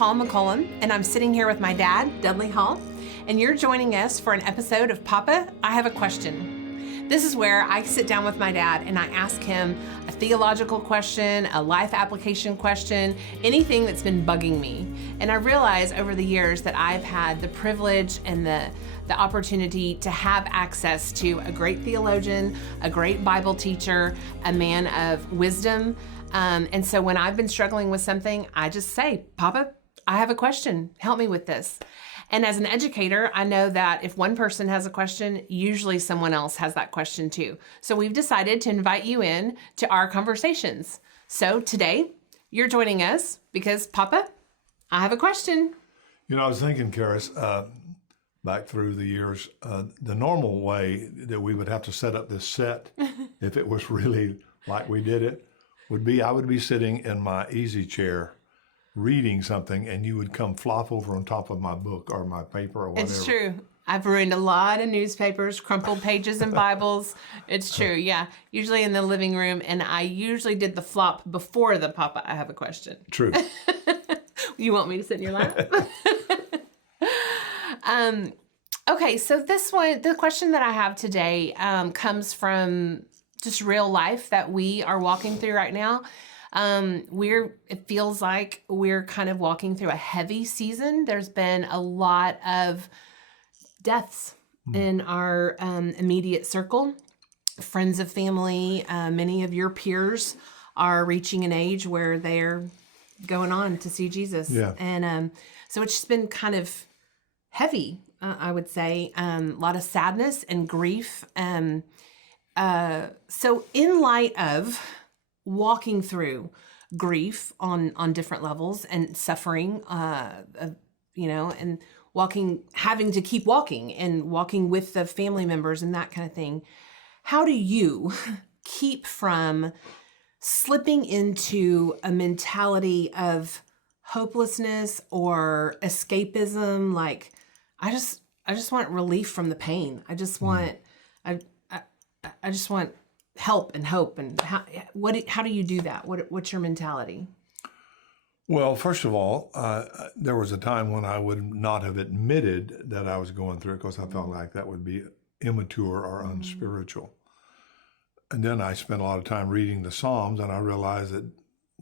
Hall McCollum, and I'm sitting here with my dad, Dudley Hall, and you're joining us for an episode of Papa, I Have a Question. This is where I sit down with my dad and I ask him a theological question, a life application question, anything that's been bugging me. And I realize over the years that I've had the privilege and the opportunity to have access to a great theologian, a great Bible teacher, a man of wisdom. And so when I've been struggling with something, I just say, Papa, I have a question. Help me with this. And as an educator, I know that if one person has a question, usually someone else has that question too. So we've decided to invite you in to our conversations. So today, you're joining us because, Papa, I have a question. You know, I was thinking, Karis, back through the years, the normal way that we would have to set up this set, if it was really like we did it, would be I would be sitting in my easy chair reading something and you would come flop over on top of my book or my paper or whatever. It's true. I've ruined a lot of newspapers, crumpled pages and Bibles. It's true, yeah. Usually in the living room, and I usually did the flop before the Papa, I have a question. True. You want me to sit in your lap? Okay, so this one, the question that I have today comes from just real life that we are walking through right now. It feels like we're kind of walking through a heavy season. There's been a lot of deaths in our immediate circle, friends of family. Many of your peers are reaching an age where they're going on to see Jesus. Yeah. And so it's just been kind of heavy, I would say. A lot of sadness and grief. So in light of walking through grief on different levels and suffering, and having to keep walking and walking with the family members and that kind of thing, how do you keep from slipping into a mentality of hopelessness or escapism? Like, I just want relief from the pain. I just want, I just want help and hope. And how do you do that? What's your mentality? Well, first of all, there was a time when I would not have admitted that I was going through it because I felt like that would be immature or unspiritual. And then I spent a lot of time reading the Psalms, and I realized that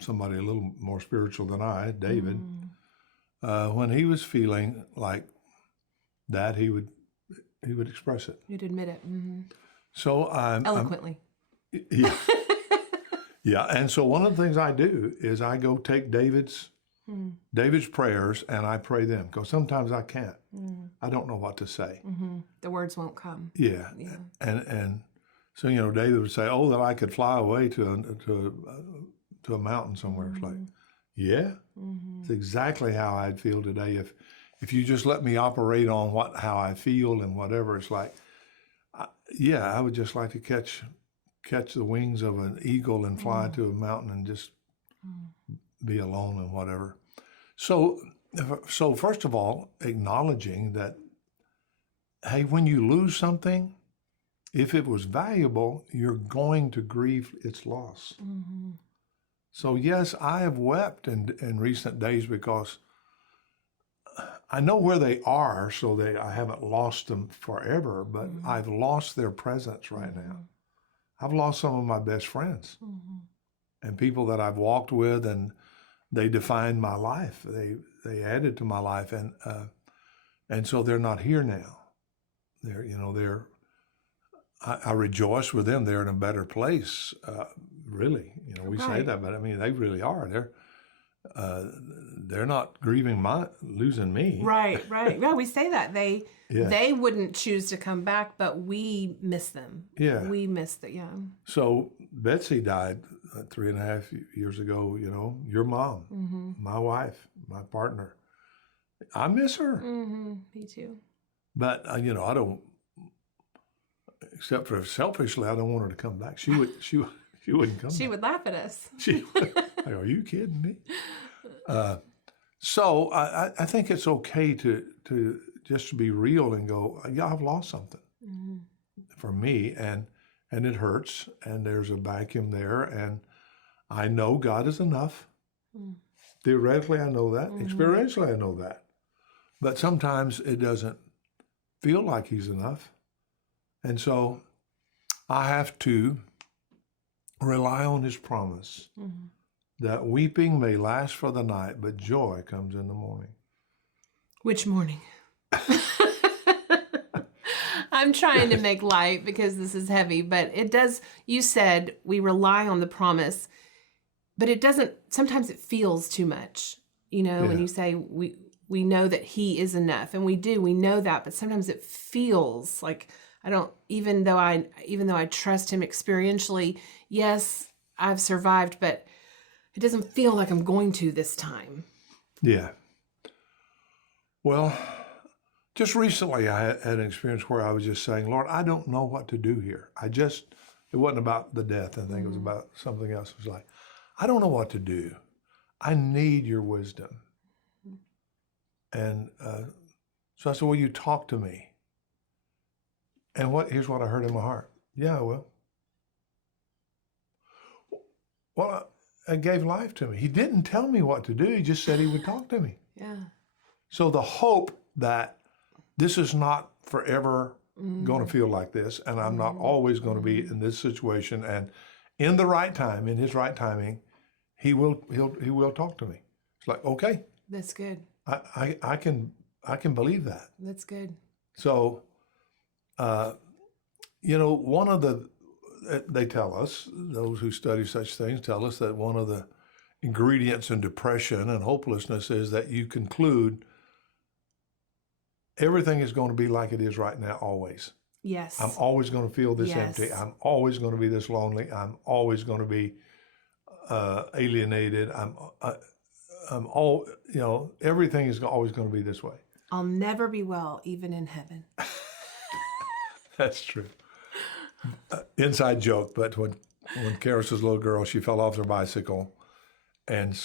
somebody a little more spiritual than I, David, when he was feeling like that, he would express it. You'd admit it. Mm-hmm. So eloquently. Yeah. Yeah. And so one of the things I do is I go take David's prayers and I pray them because sometimes I can't. I don't know what to say. Mm-hmm. The words won't come. Yeah. And so, David would say, oh, that I could fly away to a mountain somewhere. It's like, yeah, it's exactly how I'd feel today if you just let me operate on how I feel and whatever. It's like, I would just like to catch the wings of an eagle and fly to a mountain and just be alone and whatever. So first of all, acknowledging that, hey, when you lose something, if it was valuable, you're going to grieve its loss. Mm-hmm. So yes, I have wept in recent days because I know where they are, so I haven't lost them forever, but I've lost their presence right now. I've lost some of my best friends and people that I've walked with, and they defined my life. They added to my life, and so they're not here now. I rejoice with them. They're in a better place, really. We say that, but I mean, they really are. They're not grieving losing me. Right. Yeah, we say that. They wouldn't choose to come back, but we miss them. Yeah. We miss them, yeah. So Betsy died 3.5 years ago, your mom, my wife, my partner. I miss her. Mm-hmm. Me too. But, I don't, except for selfishly, I don't want her to come back. She wouldn't come back. She would laugh at us. Are you kidding me? So I think it's okay to just be real and go, yeah, I've lost something for me, and it hurts, and there's a vacuum there, and I know God is enough. Theoretically, I know that. Experientially, I know that. But sometimes it doesn't feel like he's enough. And so I have to rely on his promise that weeping may last for the night, but joy comes in the morning. Which morning? I'm trying to make light because this is heavy, but it does, you said we rely on the promise, but it doesn't, sometimes it feels too much, when you say we know that he is enough, and we know that, but sometimes it feels like even though I trust him experientially, yes, I've survived, but it doesn't feel like I'm going to this time. Yeah. Well, just recently I had an experience where I was just saying, Lord, I don't know what to do here. It wasn't about the death. I think it was about something else. It was like, I don't know what to do. I need your wisdom. And so I said, will you talk to me? And here's what I heard in my heart. Yeah, I will. Well, it gave life to me. He didn't tell me what to do. He just said he would talk to me. Yeah. So the hope that this is not forever going to feel like this, and I'm not always going to be in this situation, and in the right time, in his right timing, he will talk to me. It's like, okay. That's good. I can believe that. That's good. So, one of they tell us, those who study such things tell us that one of the ingredients in depression and hopelessness is that you conclude everything is going to be like it is right now, always. Yes. I'm always going to feel this empty. I'm always going to be this lonely. I'm always going to be alienated. Everything is always going to be this way. I'll never be well, even in heaven. That's true. Inside joke, but when Karis was a little girl, she fell off her bicycle and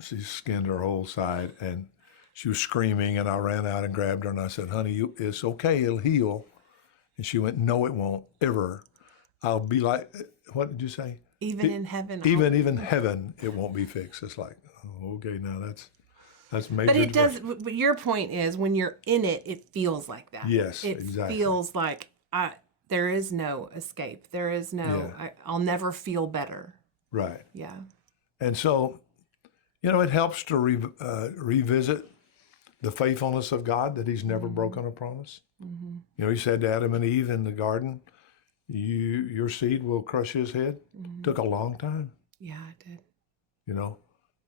she skinned her whole side, and she was screaming, and I ran out and grabbed her and I said, honey, it's okay, it'll heal. And she went, no, it won't, ever. I'll be like, what did you say? Even in heaven. Even heaven, it won't be fixed. It's like, oh, okay, now that's major. But it does, but your point is when you're in it, it feels like that. Yes, exactly. It feels like there is no escape. There is no, I'll never feel better. Right. Yeah. And so, it helps to revisit the faithfulness of God, that he's never broken a promise. He said to Adam and Eve in the garden, your seed will crush his head. Took a long time. Yeah, it did.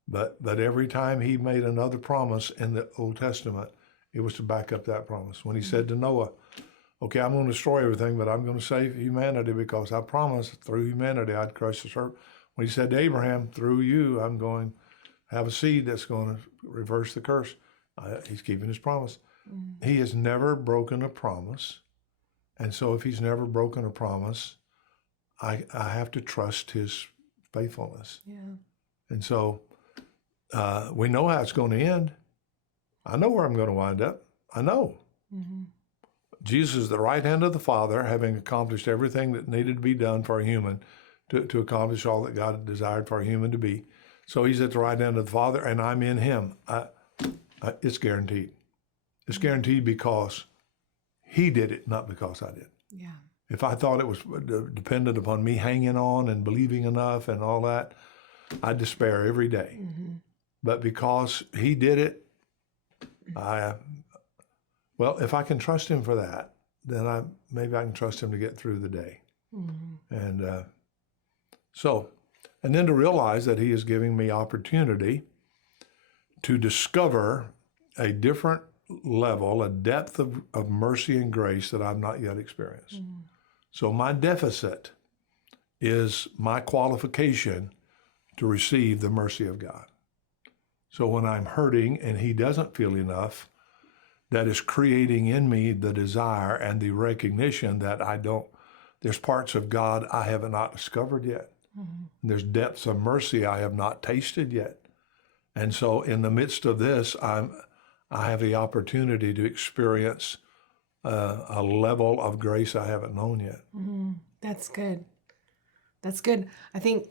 But every time he made another promise in the Old Testament, it was to back up that promise. When he said to Noah, okay, I'm going to destroy everything, but I'm going to save humanity because I promised through humanity I'd crush the serpent. When he said to Abraham, through you, I'm going to have a seed that's going to reverse the curse. He's keeping his promise. He has never broken a promise. And so if he's never broken a promise, I have to trust his faithfulness. Yeah. And so we know how it's going to end. I know where I'm going to wind up. I know. Jesus is the right hand of the Father, having accomplished everything that needed to be done for a human to accomplish all that God desired for a human to be. So he's at the right hand of the Father, and I'm in him. It's guaranteed. It's guaranteed because he did it, not because I did. Yeah. If I thought it was dependent upon me hanging on and believing enough and all that, I'd despair every day. But because he did it, if I can trust him for that, then maybe I can trust him to get through the day. And and then to realize that he is giving me opportunity to discover a different level, a depth of mercy and grace that I've not yet experienced. So my deficit is my qualification to receive the mercy of God. So when I'm hurting and he doesn't feel enough, that is creating in me the desire and the recognition that there's parts of God I have not discovered yet. There's depths of mercy I have not tasted yet. And so in the midst of this, I have the opportunity to experience a level of grace I haven't known yet. That's good. That's good. I think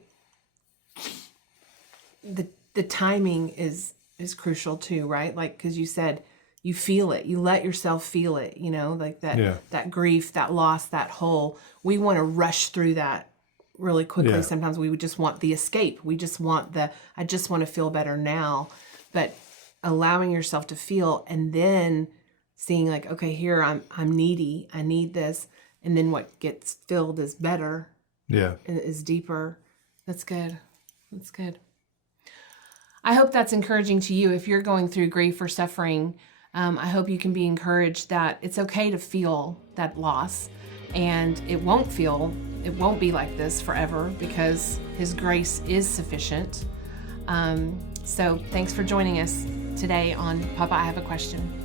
the timing is crucial too, right? Like, because you said you feel it, you let yourself feel it, like that grief, that loss, that hole. We want to rush through that really quickly. Yeah. Sometimes we would just want the escape. We just want I just want to feel better now. But allowing yourself to feel, and then seeing like, okay, here I'm needy, I need this, and then what gets filled is better. Yeah. Is deeper. That's good. That's good. I hope that's encouraging to you. If you're going through grief or suffering, I hope you can be encouraged that it's okay to feel that loss, and it won't be like this forever, because His grace is sufficient. So thanks for joining us today on Papa, I Have a Question.